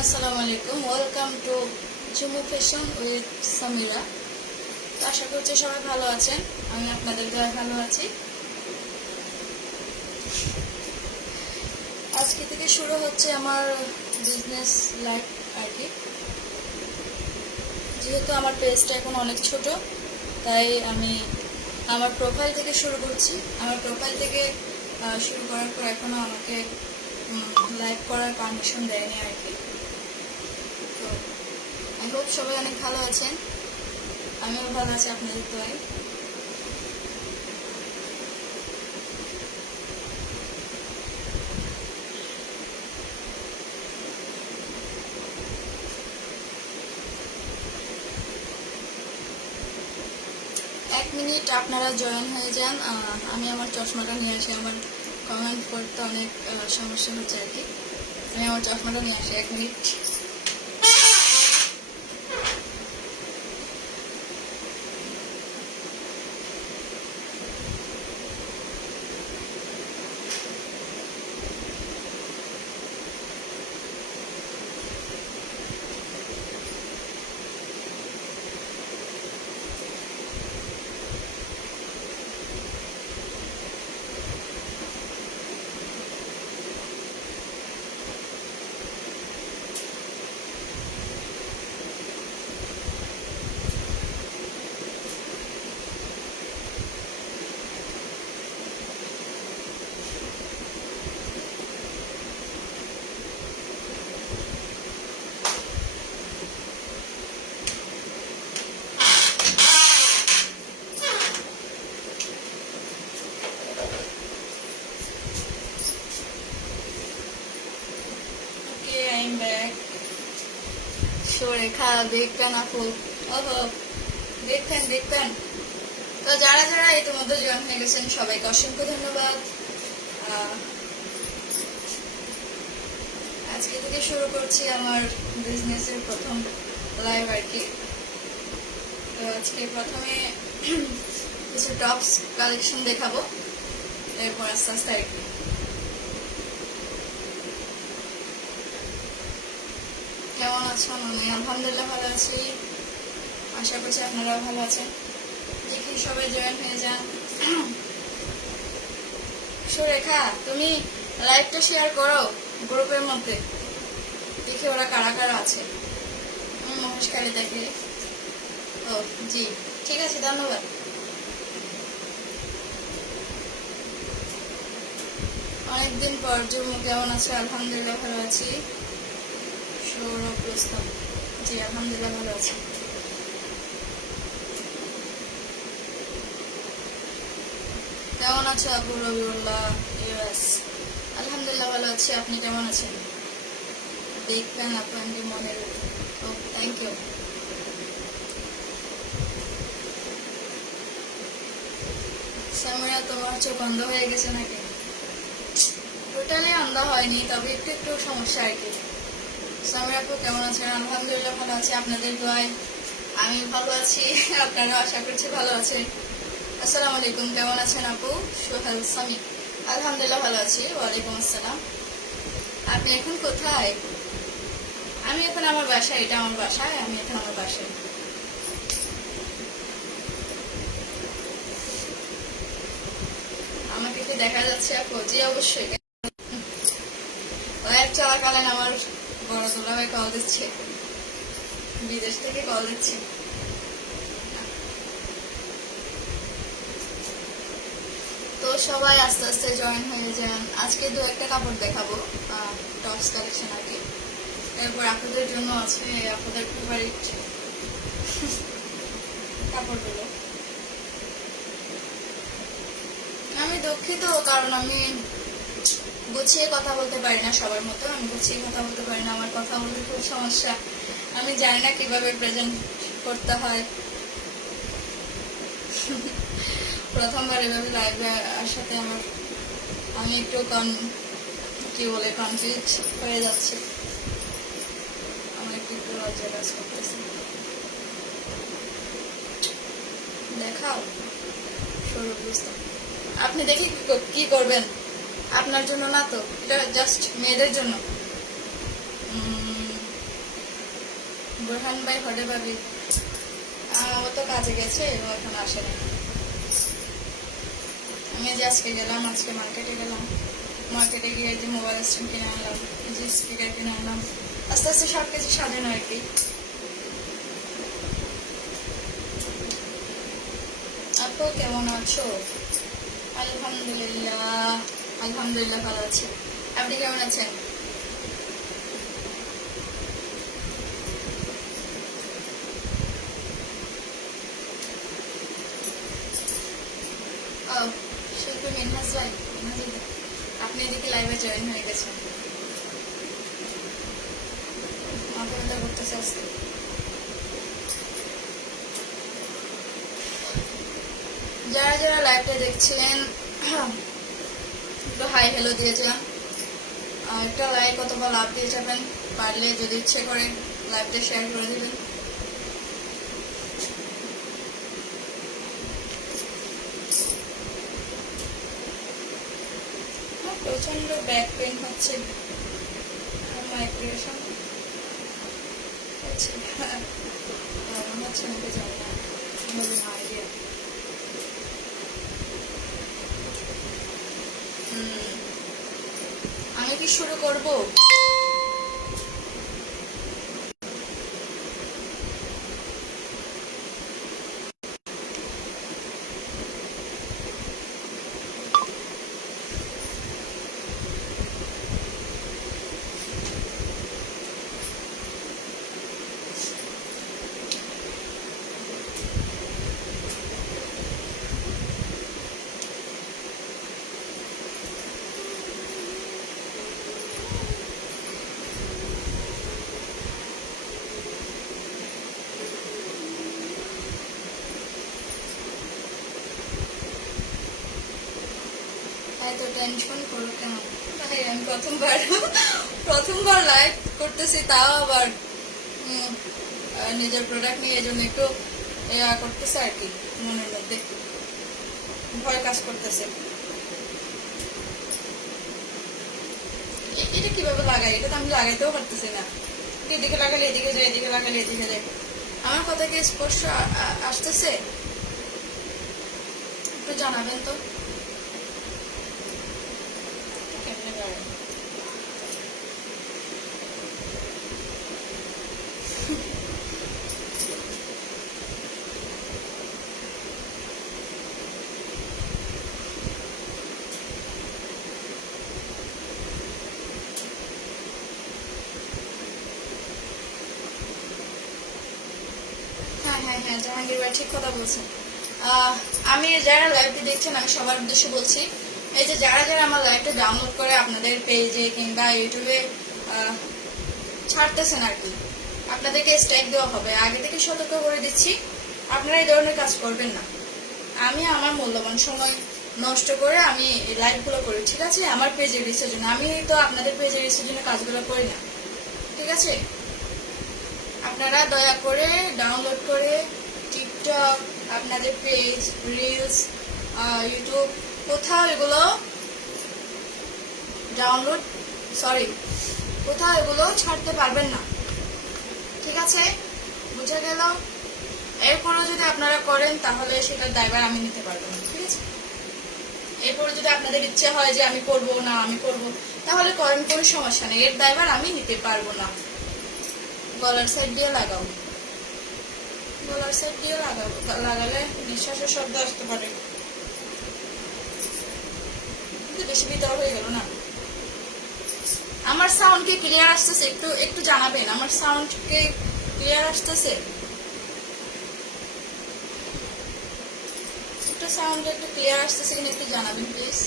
আসসালামু আলাইকুম। Welcome to জুমু ফ্যাশন উইথ সামিরা। আশা করছি সবাই ভালো আছেন। আমি আপনাদের দয়ায় ভালো আছি। আজকে থেকে শুরু হচ্ছে আমার বিজনেস লাইফ আর কি। যেহেতু আমার পেজটা এখন অনেক ছোট, তাই আমি আমার প্রোফাইল থেকে শুরু করছি। আমার প্রোফাইল থেকে শুরু করার পর এখনও আমাকে লাইভ করার পারমিশন দেয়নি আর কি। তো আই হোপ সবাই অনেক ভালো আছেন, আমিও ভালো আছি আপনাদের দোয়ায়। এক মিনিট আপনারা জয়েন হয়ে যান, আমি আমার চশমাটা নিয়ে আসি। আমার কমেন্ট করতে অনেক সমস্যা হচ্ছে আর কি। আমি আমার চশমাটা নিয়ে আসি, 1 মিনিট। I'm back. সুরেখা দেখবেন আপু, ওহো দেখবেন। তো যারা যারা ইতিমধ্যে জয়েন হয়ে গেছেন সবাইকে অসংখ্য ধন্যবাদ। আজকে থেকে শুরু করছি আমার বিজনেসের প্রথম লাইভ আর কি। তো আজকে প্রথমে কিছু টপস কালেকশন দেখাবো, এরপর আস্তে আস্তে আর কি। কেমন আছেন? আমি আলহামদুলিল্লাহ ভালো আছি, আশা করছি আপনারাও ভালো আছেন। দেখি সবাই জয়েন হয়ে যান। সুরেখা, তুমি লাইভটা শেয়ার করো গ্রুপের মধ্যে, দেখি ওরা কারা কারা আছে। আমি মহেশখালী দেখি। ও জি, ঠিক আছে, ধন্যবাদ। অনেকদিন পর জুমু, কেমন আছে? আলহামদুলিল্লাহ ভালো আছি। সৌরভ রুস্তম, জি আলহামদুলিল্লাহ ভালো আছি। কেমন আছো আবু রবিউল্লাহ ইউএস? আলহামদুলিল্লাহ ভালো আছি, আপনি কেমন আছেন? দেখবেন আপনার মনের। ও থ্যাংক ইউ। সামিরা, তোমার চোখ অন্ধ হয়ে গেছে নাকি? টোটালি অন্ধ হয়নি, তবে একটু একটু সমস্যা আর কি। সামিরা আপু কেমন আছেন? আলহামদুলিল্লাহ ভালো আছি, আপনাদের দোয়ায় আমি ভালো আছি। আপনারা আশা করছি ভালো আছেন। আসসালামু আলাইকুম, কেমন আছেন আপু? সোহেল সামি, আলহামদুলিল্লাহ ভালো আছি। ওয়ালাইকুম আসসালাম। আপনি এখন কোথায়? আমি এখন আমার বাসায়, এটা আমার বাসায়, আমি এখন আমার বাসায়। আমাকে কি দেখা যাচ্ছে আপু? জি অবশ্যই। লাইভ চলাকালীন আমার বড় দুলাভাই কল দিচ্ছে, বিদেশ থেকে কল দিচ্ছে। তো সবাই আস্তে আস্তে জয়েন হয়ে যান। আজকে দু একটা কাপড় দেখাবো, টপস কালেকশন আর কি। এরপর আপনাদের জন্য আছে আপনাদের ফেভারিট কাপড়গুলো। আমি দুঃখিত, কারণ আমি গুছিয়ে কথা বলতে পারি না সবার মতো। আমি গুছিয়ে কথা বলতে পারি না, আমার কথা বলতে খুব সমস্যা। আমি জানি না কিভাবে প্রেজেন্ট করতে হয়। প্রথমবার এভাবে লাইভে আসাতে আমি একটু কনফিউজ হয়ে যাচ্ছে। আমার একটু লজ্জা কাজ করতেছে। দেখাও সৌরভ বুঝতে। আপনি দেখি কি করবেন, আপনার জন্য না তো, এটা জাস্ট মেয়েদের জন্য। বোরহান ভাই হরে ভাবি ও তো কাজে গেছে, ও এখন আসে না। আমি যে আজকে গেলাম, আজকে মার্কেটে গেলাম, মার্কেটে গিয়ে যে মোবাইল স্ট্যান্ড কিনে আনলাম, যে স্পিকার কিনে আনলাম, আস্তে আস্তে সব কিছু সাজানো আর কি। আপু কেমন আছো? আলহামদুলিল্লাহ, আলহামদুলিল্লাহ ভালো আছি। আপনি কেমন আছেন? ও শিল্পী মিনহাজ ভাই, আপনি এদিকে লাইভে জয়েন হয়ে গেছেন। মাথা ব্যথা করতেছে আজকে। যারা যারা লাইভটা দেখছেন একটু হাই হ্যালো দিয়ে যান, একটা লাইক অথবা লাভ দিয়ে যাবেন, পারলে যদি ইচ্ছে করে লাইভটা শেয়ার করে দেবেন। প্রচন্ড ব্যাক পেইন হচ্ছে, মাইগ্রেশন হচ্ছে, মনে হচ্ছে নাকি জানি না, আইডিয়া। আমি কি শুরু করব? এত টেনশন করো কেন ভাই? আমি প্রথমবার লাইভ করতেছি, তাও আবার নিজের প্রোডাক্ট নিয়ে, এই জন্য একটু করতেছে আর কি, মনের মধ্যে ভয় কাজ করতেছে। এটা কিভাবে লাগাই? এটা তো আমি লাগাইতেও পারতেছি না। এদিকে লাগালে এদিকে যায়, এদিকে লাগালে এদিকে যায়। আমার কথা কি স্পষ্ট আসতেছে? একটু জানাবেন তো। হ্যাঁ হ্যাঁ হ্যাঁ, জাহাঙ্গীর ভাই ঠিক কথা বলছেন। আমি যারা লাইভটি দেখছেন, আমি সবার উদ্দেশ্যে বলছি, এই যে যারা যারা আমার লাইভটা ডাউনলোড করে আপনাদের পেজে কিংবা ইউটিউবে ছাড়তেছেন আর কি, আপনাদেরকে স্ট্রাইক দেওয়া হবে। আগে থেকে সতর্ক করে দিচ্ছি, আপনারা এই ধরনের কাজ করবেন না। আমি আমার মূল্যবান সময় নষ্ট করে আমি লাইভগুলো করি, ঠিক আছে, আমার পেজের রিচের জন্য। আমি তো আপনাদের পেজের রিচের জন্য কাজগুলো করি না, ঠিক আছে? আপনারা দয়া করে ডাউনলোড করে টিকটক, আপনাদের পেজ, রিলস, ইউটিউব, কোথাও এগুলো কোথাও এগুলো ছাড়তে পারবেন না, ঠিক আছে? বুঝে গেল? এরপরে যদি আপনারা করেন তাহলে সেটার দায়ভার আমি নিতে পারবো না, ঠিক আছে? এরপরে যদি আপনাদের ইচ্ছে হয় যে আমি করব না, আমি করব, তাহলে করেন, কোনো সমস্যা নেই, এর দায়ভার আমি নিতে পারবো না। গলার সাইড দিয়ে লাগাও, গলার সাইড দিয়ে লাগাও, লাগালে নিঃশ্বাসের শব্দ আসতে পারে। কিন্তু বেশি ভিতর হয়ে গেল না। আমার সাউন্ড কি ক্লিয়ার আসতেছে? একটু একটু জানাবেন, আমার সাউন্ড কি ক্লিয়ার আসতেছে? একটু সাউন্ড একটু ক্লিয়ার আসতেছে কিনা একটু জানাবেন প্লিজ।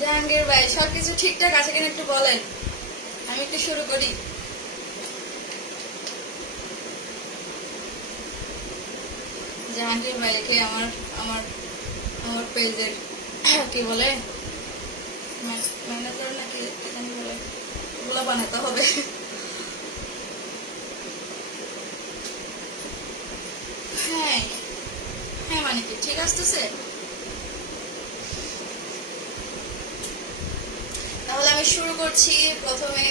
জাহাঙ্গীর ভাই, সবকিছু ঠিকঠাক আছে কিনা একটু বলেন, আমি একটু শুরু করি। জাহাঙ্গীর ভাইকে আমার আমার আমার পেজের কি বলে, ম্যানেজার নাকি কি জানি বলে, ওগুলো বানাতে হবে। হ্যাঁ হ্যাঁ, মানে কি ঠিক আসতেছে? আমি শুরু করছি প্রথমে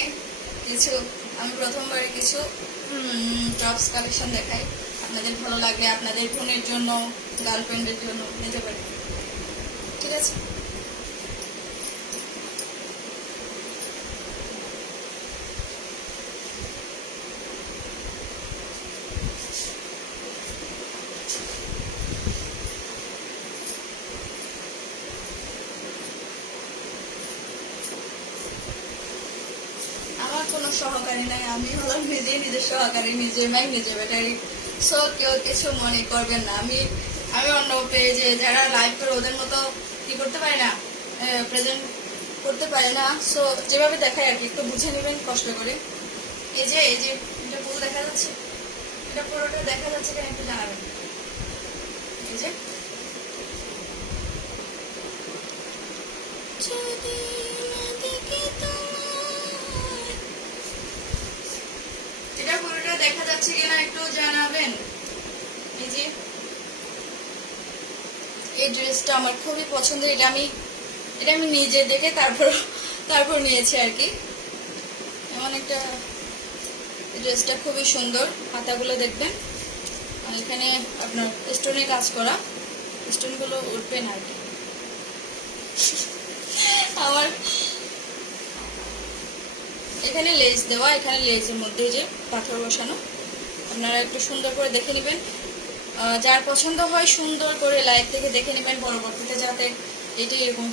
কিছু, আমি প্রথমবারে কিছু টপস কালেকশন দেখাই। আপনাদের ভালো লাগলে আপনাদের বোনের জন্য, গার্লফ্রেন্ডের জন্য নিতে পারি, ঠিক আছে? আমার কোনো সহকারী নাই, আমি হলাম নিজেই নিজের সহকারী, নিজের মাই নিজে ব্যাটারি। সো কেউ কিছু মনে করবেন না। আমি আমি অন্য পেজে যারা লাইভ করে ওদের মতো কি করতে পারি না, প্রেজেন্ট করতে পারি না। সো যেভাবে দেখায় আর কি, একটু বুঝে নেবেন কষ্ট করে। এই যে এটা পুরো দেখা যাচ্ছে, এটা পুরোটা দেখা যাচ্ছে কিনা একটু জানাবেন। এই যে যদি না দেখি তোমায়, এটা পুরোটা দেখা যাচ্ছে কিনা একটু জানাবেন। এই যে এই ড্রেসটা আমার খুবই পছন্দের, এটা আমি নিজে দেখে তারপর নিয়েছি আর কি। এমন একটা ড্রেসটা খুবই সুন্দর, হাতাগুলো দেখবেন, আর এখানে আপনার স্টোনে কাজ করা, স্টোনগুলো উঠবে না আর কি। আমার এখানে লেস দেওয়া, এখানে লেসের মধ্যে যে পাথর বসানো, আপনারা একটু সুন্দর করে দেখে নেবেন। যার পছন্দ হয় সুন্দর করে লাইভ থেকে দেখে নেবেন, পরবর্তীতে যাতে এটি এরকম